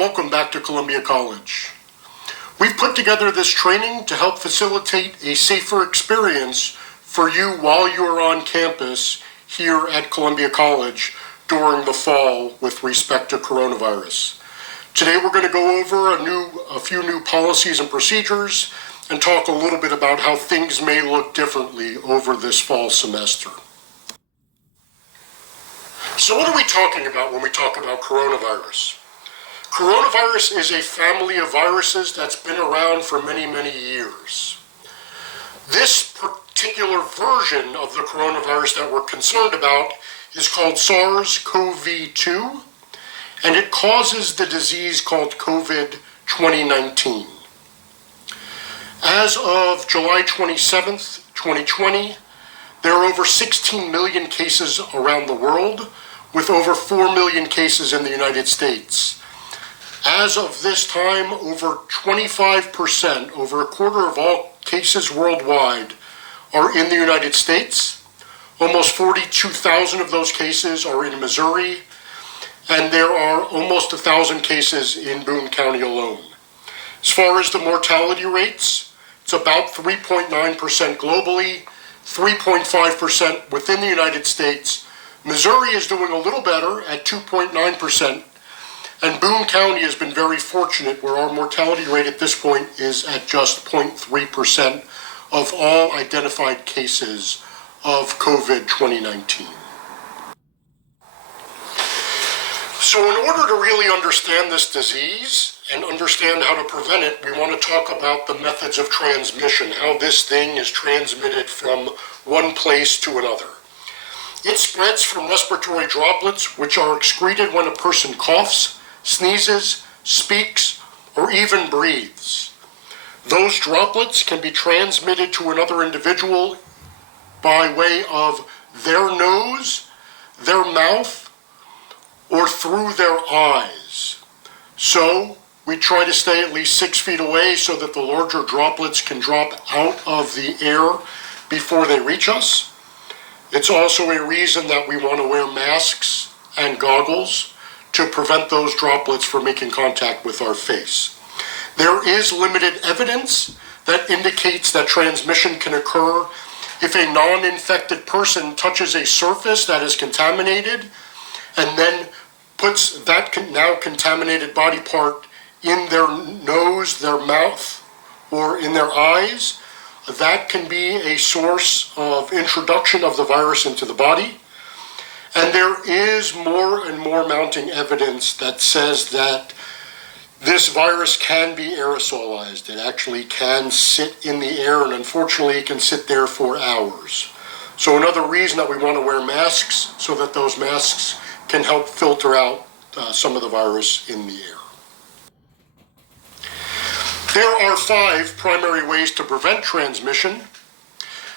welcome back to Columbia College. We've put together this training to help facilitate a safer experience for you while you're on campus here at Columbia College during the fall with respect to coronavirus. Today we're going to go over a few new policies and procedures and talk a little bit about how things may look differently over this fall semester. So what are we talking about when we talk about coronavirus? Coronavirus is a family of viruses that's been around for many, many years. This particular version of the coronavirus that we're concerned about is called SARS-CoV-2, and it causes the disease called COVID-2019. As of July 27th, 2020, there are over 16 million cases around the world, with over 4 million cases in the United States. As of this time, over 25%, over a quarter of all cases worldwide, are in the United States. Almost 42,000 of those cases are in Missouri, and there are almost 1,000 cases in Boone County alone. As far as the mortality rates, it's about 3.9% globally, 3.5% within the United States. Missouri is doing a little better at 2.9%, and Boone County has been very fortunate where our mortality rate at this point is at just 0.3% of all identified cases of COVID-2019. So in order to really understand this disease and understand how to prevent it, we want to talk about the methods of transmission, how this thing is transmitted from one place to another. It spreads from respiratory droplets, which are excreted when a person coughs, sneezes, speaks, or even breathes. Those droplets can be transmitted to another individual by way of their nose, their mouth, or through their eyes. So we try to stay at least 6 feet away so that the larger droplets can drop out of the air before they reach us. It's also a reason that we want to wear masks and goggles to prevent those droplets from making contact with our face. There is limited evidence that indicates that transmission can occur if a non-infected person touches a surface that is contaminated and then puts that now contaminated body part in their nose, their mouth, or in their eyes. That can be a source of introduction of the virus into the body. And there is more and more mounting evidence that says that this virus can be aerosolized. It actually can sit in the air, and unfortunately it can sit there for hours. So another reason that we want to wear masks, so that those masks can help filter out some of the virus in the air. There are 5 primary ways to prevent transmission.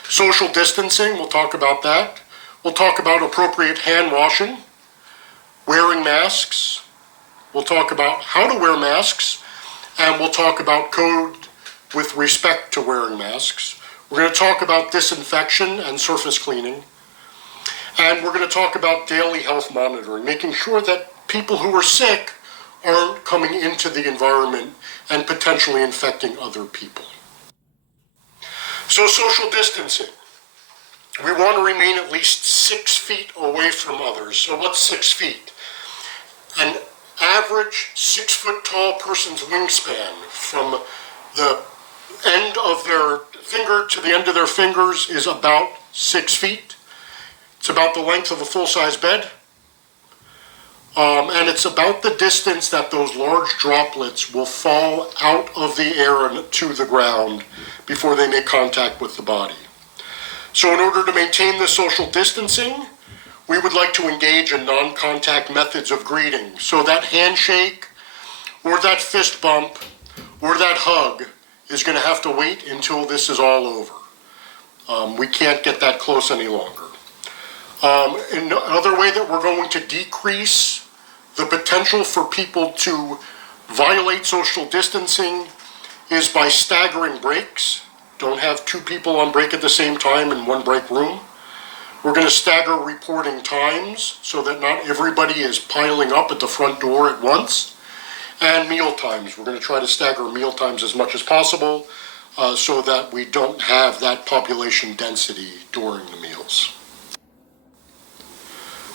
Social distancing, we'll talk about that. We'll talk about appropriate hand washing, wearing masks. We'll talk about how to wear masks, and we'll talk about code with respect to wearing masks. We're going to talk about disinfection and surface cleaning. And we're going to talk about daily health monitoring, making sure that people who are sick aren't coming into the environment and potentially infecting other people. So social distancing. We want to remain at least 6 feet away from others. So what's 6 feet? An average 6-foot-tall person's wingspan from the end of their finger to the end of their fingers is about 6 feet. It's about the length of a full-size bed. And it's about the distance that those large droplets will fall out of the air and to the ground before they make contact with the body. So in order to maintain the social distancing, we would like to engage in non-contact methods of greeting. So that handshake or that fist bump or that hug is going to have to wait until this is all over. We can't get that close any longer. Another way that we're going to decrease the potential for people to violate social distancing is by staggering breaks. Don't have 2 people on break at the same time in one break room. We're going to stagger reporting times so that not everybody is piling up at the front door at once. And meal times. We're going to try to stagger meal times as much as possible so that we don't have that population density during the meals.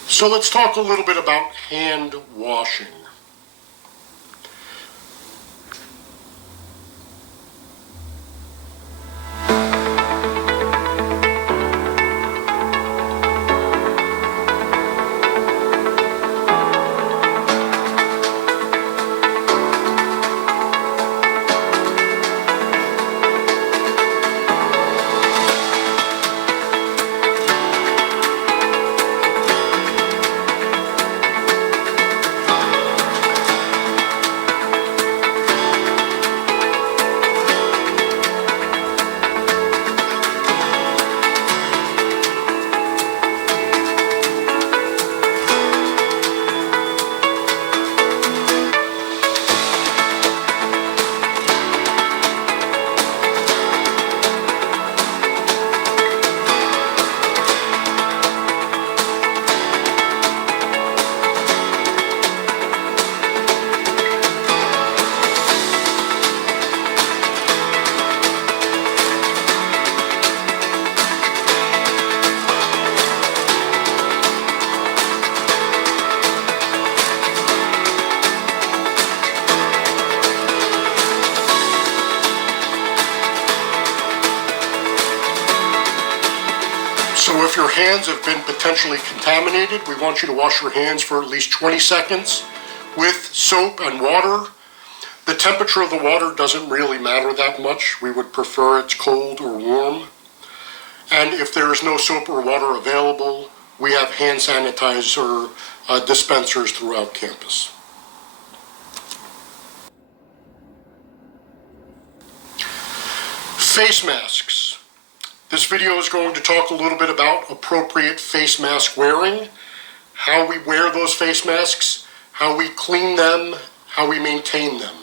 So let's talk a little bit about hand washing. So if your hands have been potentially contaminated, we want you to wash your hands for at least 20 seconds with soap and water. The temperature of the water doesn't really matter that much. We would prefer it's cold or warm. And if there is no soap or water available, we have hand sanitizer dispensers throughout campus. Face masks. This video is going to talk a little bit about appropriate face mask wearing, how we wear those face masks, how we clean them, how we maintain them.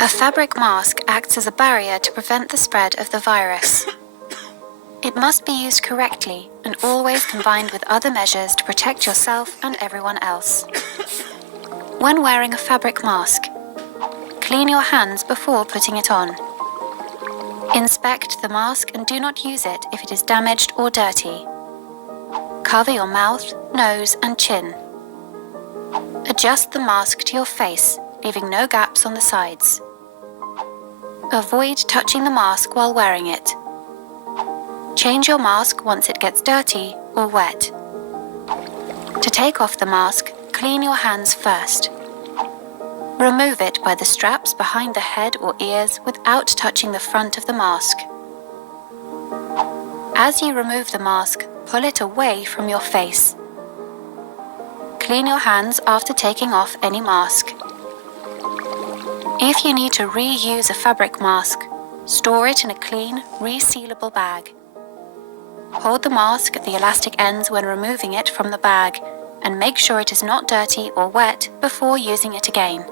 A fabric mask acts as a barrier to prevent the spread of the virus. It must be used correctly and always combined with other measures to protect yourself and everyone else. When wearing a fabric mask, clean your hands before putting it on. Inspect the mask and do not use it if it is damaged or dirty. Cover your mouth, nose, and chin. Adjust the mask to your face, leaving no gaps on the sides. Avoid touching the mask while wearing it. Change your mask once it gets dirty or wet. To take off the mask, clean your hands first. Remove it by the straps behind the head or ears without touching the front of the mask. As you remove the mask, pull it away from your face. Clean your hands after taking off any mask. If you need to reuse a fabric mask, store it in a clean, resealable bag. Hold the mask at the elastic ends when removing it from the bag and make sure it is not dirty or wet before using it again.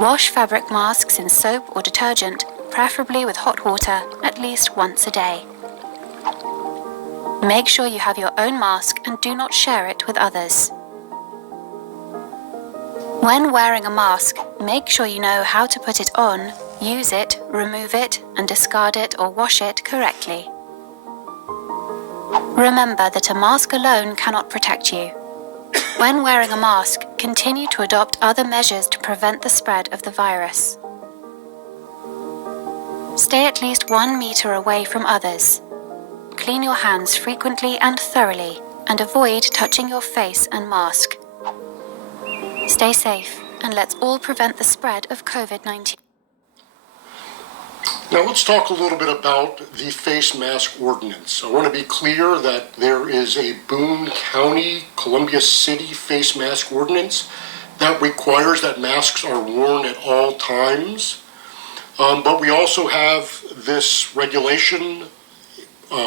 Wash fabric masks in soap or detergent, preferably with hot water, at least once a day. Make sure you have your own mask and do not share it with others. When wearing a mask, make sure you know how to put it on, use it, remove it, and discard it or wash it correctly. Remember that a mask alone cannot protect you. When wearing a mask, continue to adopt other measures to prevent the spread of the virus. Stay at least 1 meter away from others. Clean your hands frequently and thoroughly, and avoid touching your face and mask. Stay safe, and let's all prevent the spread of COVID-19. Now let's talk a little bit about the face mask ordinance. I want to be clear that there is a Boone County, Columbia City face mask ordinance that requires that masks are worn at all times. But we also have this regulation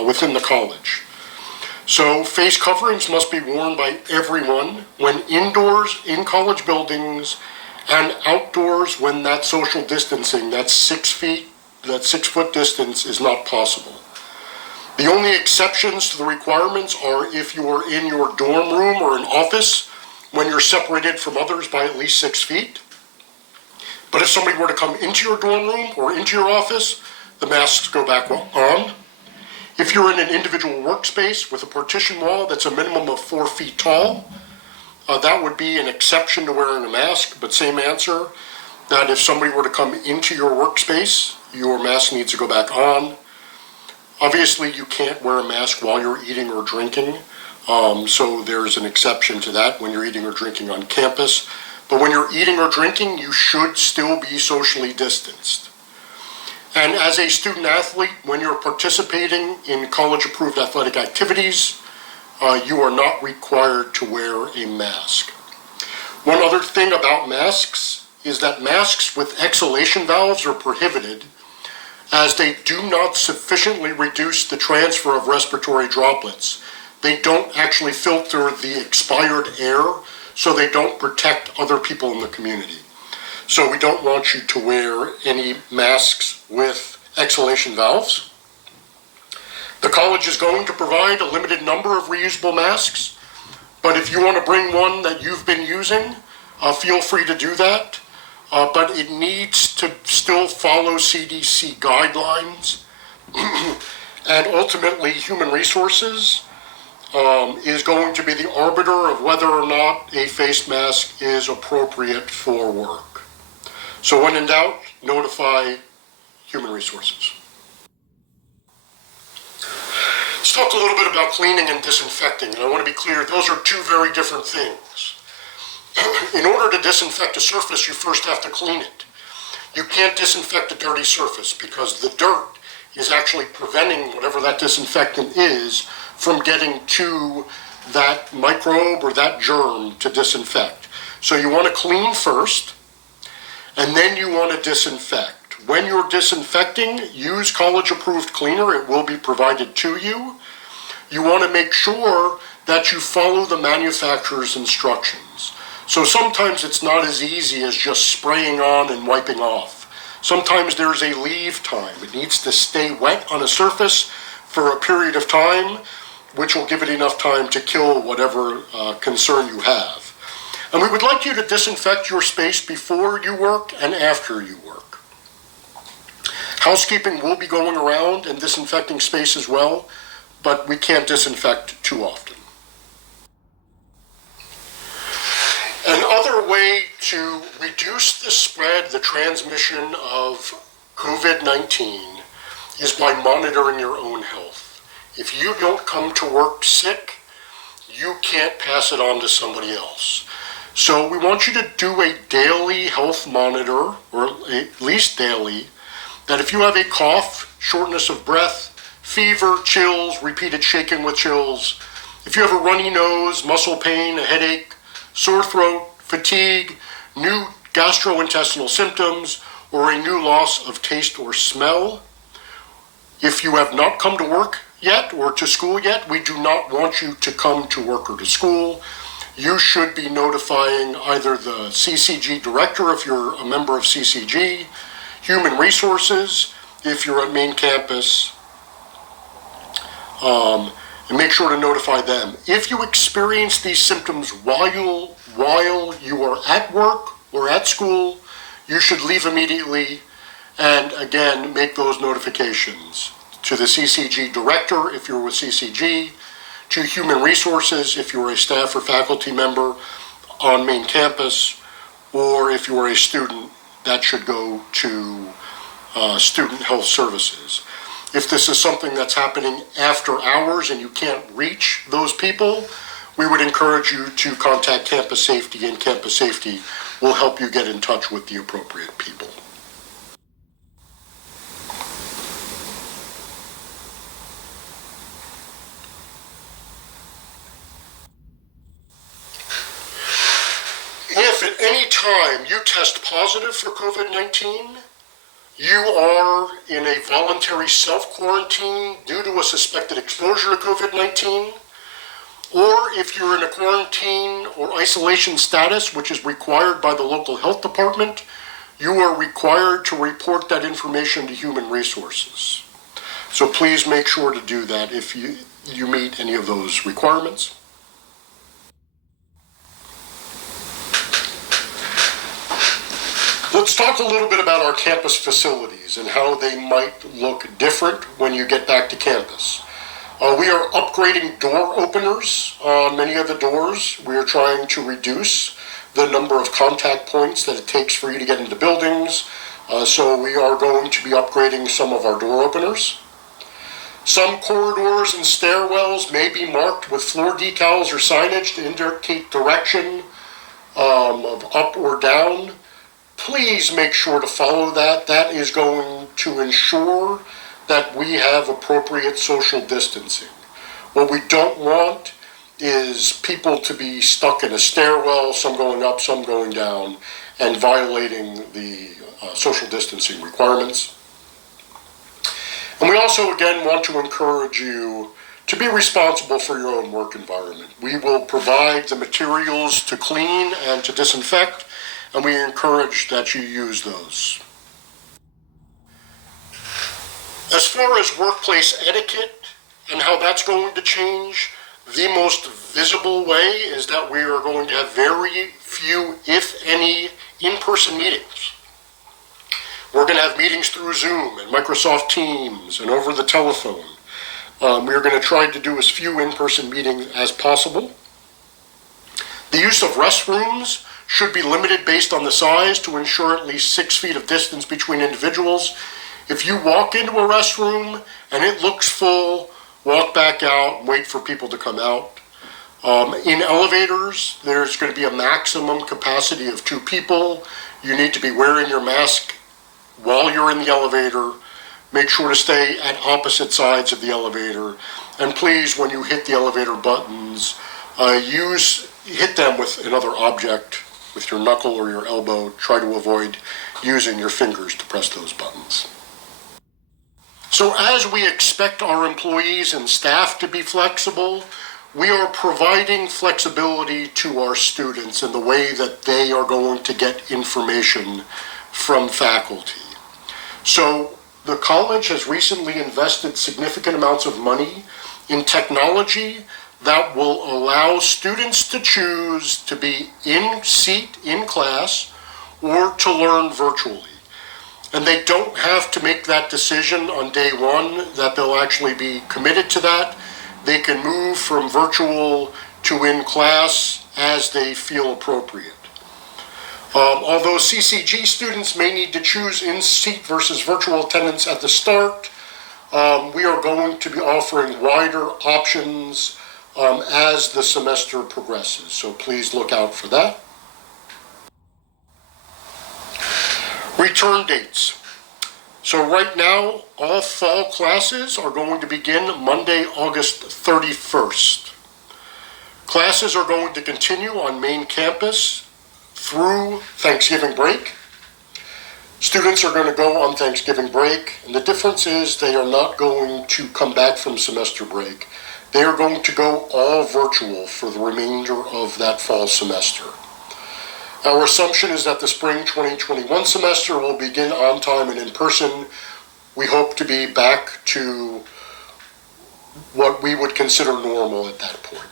within the college. So face coverings must be worn by everyone when indoors in college buildings and outdoors when that social distancing, that 6 foot distance is not possible. The only exceptions to the requirements are if you are in your dorm room or an office when you're separated from others by at least 6 feet. But if somebody were to come into your dorm room or into your office, the masks go back on. If you're in an individual workspace with a partition wall that's a minimum of 4 feet tall, that would be an exception to wearing a mask, but same answer, that if somebody were to come into your workspace, your mask needs to go back on. Obviously, you can't wear a mask while you're eating or drinking, so there's an exception to that when you're eating or drinking on campus. But when you're eating or drinking, you should still be socially distanced. And as a student athlete, when you're participating in college-approved athletic activities, you are not required to wear a mask. One other thing about masks is that masks with exhalation valves are prohibited as they do not sufficiently reduce the transfer of respiratory droplets. They don't actually filter the expired air, so they don't protect other people in the community. So we don't want you to wear any masks with exhalation valves. The college is going to provide a limited number of reusable masks, but if you want to bring one that you've been using, feel free to do that. But it needs to still follow CDC guidelines. And ultimately, Human Resources is going to be the arbiter of whether or not a face mask is appropriate for work. So when in doubt, notify Human Resources. Let's talk a little bit about cleaning and disinfecting. And I want to be clear, those are two very different things. In order to disinfect a surface, you first have to clean it. You can't disinfect a dirty surface because the dirt is actually preventing whatever that disinfectant is from getting to that microbe or that germ to disinfect. So you want to clean first, and then you want to disinfect. When you're disinfecting, use college-approved cleaner. It will be provided to you. You want to make sure that you follow the manufacturer's instructions. So sometimes it's not as easy as just spraying on and wiping off. Sometimes there's a leave time. It needs to stay wet on a surface for a period of time, which will give it enough time to kill whatever concern you have. And we would like you to disinfect your space before you work and after you work. Housekeeping will be going around and disinfecting space as well, but we can't disinfect too often. Another way to reduce the spread, the transmission of COVID-19 is by monitoring your own health. If you don't come to work sick, you can't pass it on to somebody else. So we want you to do a daily health monitor, or at least daily, that if you have a cough, shortness of breath, fever, chills, repeated shaking with chills, if you have a runny nose, muscle pain, a headache, sore throat, fatigue, new gastrointestinal symptoms, or a new loss of taste or smell. If you have not come to work yet or to school yet, we do not want you to come to work or to school. You should be notifying either the CCG director if you're a member of CCG, Human Resources if you're at main campus, and make sure to notify them. If you experience these symptoms while you are at work or at school, you should leave immediately and again make those notifications to the CCG director if you're with CCG, to Human Resources if you're a staff or faculty member on main campus, or if you're a student, that should go to Student Health Services. If this is something that's happening after hours and you can't reach those people, we would encourage you to contact Campus Safety, and Campus Safety will help you get in touch with the appropriate people. If at any time you test positive for COVID-19, you are in a voluntary self-quarantine due to a suspected exposure to COVID-19, or if you're in a quarantine or isolation status, which is required by the local health department, you are required to report that information to Human Resources. So please make sure to do that if you meet any of those requirements. Let's talk a little bit about our campus facilities and how they might look different when you get back to campus. We are upgrading door openers on many of the doors. We are trying to reduce the number of contact points that it takes for you to get into buildings. So we are going to be upgrading some of our door openers. Some corridors and stairwells may be marked with floor decals or signage to indicate direction of up or down. Please make sure to follow that. That is going to ensure that we have appropriate social distancing. What we don't want is people to be stuck in a stairwell, some going up, some going down, and violating the social distancing requirements. And we also, again, want to encourage you to be responsible for your own work environment. We will provide the materials to clean and to disinfect, and we encourage that you use those. As far as workplace etiquette and how that's going to change, the most visible way is that we are going to have very few, if any, in-person meetings. We're going to have meetings through Zoom and Microsoft Teams and over the telephone. We're going to try to do as few in-person meetings as possible. The use of restrooms should be limited based on the size to ensure at least 6 feet of distance between individuals. If you walk into a restroom and it looks full, walk back out and wait for people to come out. In elevators, there's going to be a maximum capacity of 2 people. You need to be wearing your mask while you're in the elevator. Make sure to stay at opposite sides of the elevator. And please, when you hit the elevator buttons, hit them with another object, with your knuckle or your elbow. Try to avoid using your fingers to press those buttons. So as we expect our employees and staff to be flexible, we are providing flexibility to our students in the way that they are going to get information from faculty. So the college has recently invested significant amounts of money in technology that will allow students to choose to be in seat in class or to learn virtually. And they don't have to make that decision on day one that they'll actually be committed to that. They can move from virtual to in class as they feel appropriate. Although CCG students may need to choose in-seat versus virtual attendance at the start, we are going to be offering wider options as the semester progresses. So please look out for that. Return dates. So right now, all fall classes are going to begin Monday, August 31st. Classes are going to continue on main campus through Thanksgiving break. Students are going to go on Thanksgiving break, and the difference is they are not going to come back from semester break. They are going to go all virtual for the remainder of that fall semester. Our assumption is that the spring 2021 semester will begin on time and in person. We hope to be back to what we would consider normal at that point.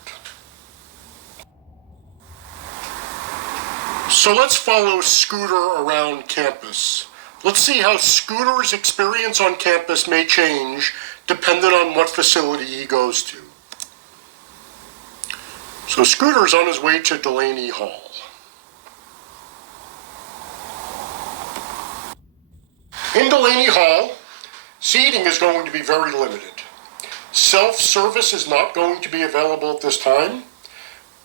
So let's follow Scooter around campus. Let's see how Scooter's experience on campus may change depending on what facility he goes to. So Scooter's on his way to Delaney Hall. In Delaney Hall, seating is going to be very limited. Self-service is not going to be available at this time.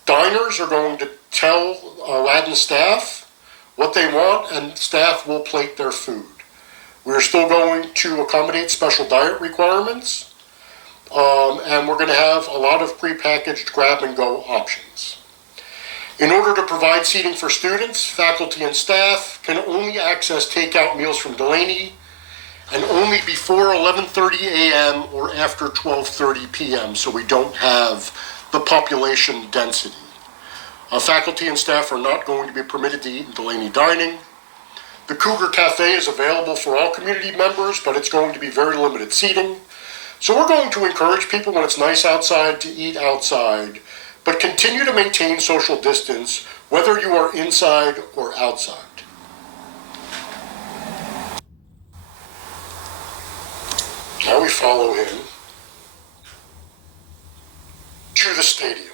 Diners are going to tell Ladin staff what they want, and staff will plate their food. We're still going to accommodate special diet requirements, and we're going to have a lot of prepackaged grab-and-go options. In order to provide seating for students, faculty, and staff can only access takeout meals from Delaney, and only before 11:30 a.m. or after 12:30 p.m., so we don't have the population density. Faculty and staff are not going to be permitted to eat in Delaney dining. The Cougar Cafe is available for all community members, but it's going to be very limited seating. So we're going to encourage people when it's nice outside to eat outside, but continue to maintain social distance whether you are inside or outside. Now we follow him to the stadium.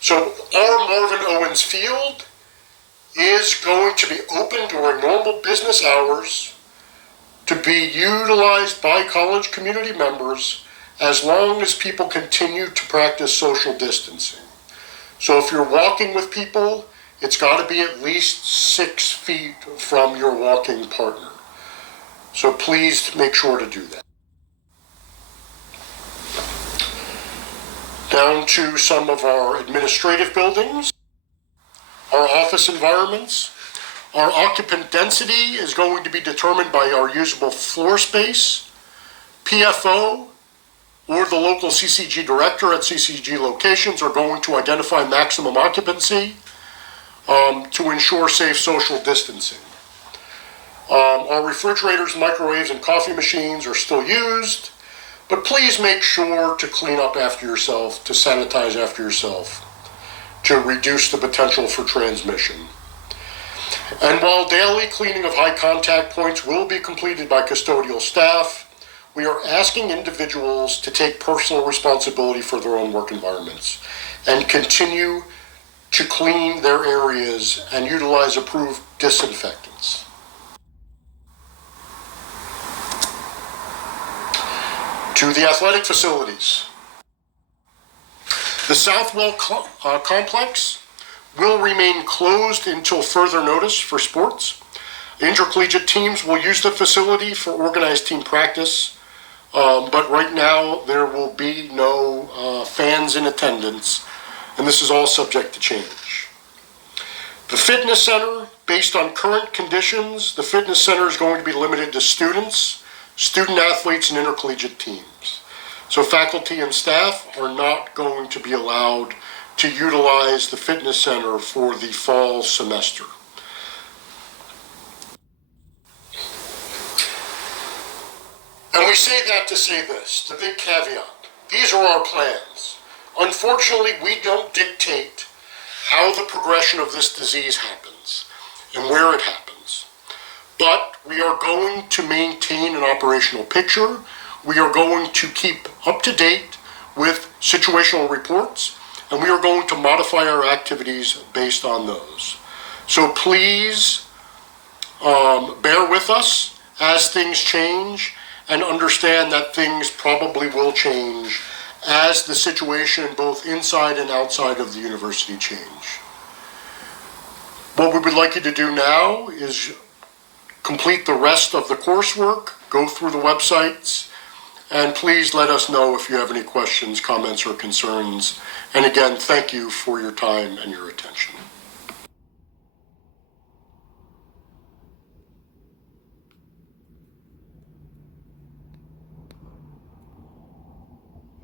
So our Marvin Owens Field is going to be open during normal business hours to be utilized by college community members as long as people continue to practice social distancing. So if you're walking with people, it's got to be at least 6 feet from your walking partner. So please make sure to do that. Down to some of our administrative buildings, our office environments. Our occupant density is going to be determined by our usable floor space. PFO or the local CCG director at CCG locations are going to identify maximum occupancy to ensure safe social distancing. Our refrigerators, microwaves, and coffee machines are still used, but please make sure to clean up after yourself, to sanitize after yourself, to reduce the potential for transmission. And while daily cleaning of high contact points will be completed by custodial staff, we are asking individuals to take personal responsibility for their own work environments and continue to clean their areas and utilize approved disinfectants. To the athletic facilities. The Southwell complex will remain closed until further notice for sports. Intercollegiate teams will use the facility for organized team practice, but right now there will be no fans in attendance, and this is all subject to change. The fitness center, based on current conditions, the fitness center is going to be limited to students, student athletes, and intercollegiate teams. So faculty and staff are not going to be allowed to utilize the fitness center for the fall semester. And we say that to say this, the big caveat. These are our plans. Unfortunately, we don't dictate how the progression of this disease happens and where it happens. But we are going to maintain an operational picture. We are going to keep up to date with situational reports, and we are going to modify our activities based on those. So please bear with us as things change, and understand that things probably will change as the situation both inside and outside of the university change. What we would like you to do now is complete the rest of the coursework, go through the websites, and please let us know if you have any questions, comments, or concerns. And again, thank you for your time and your attention.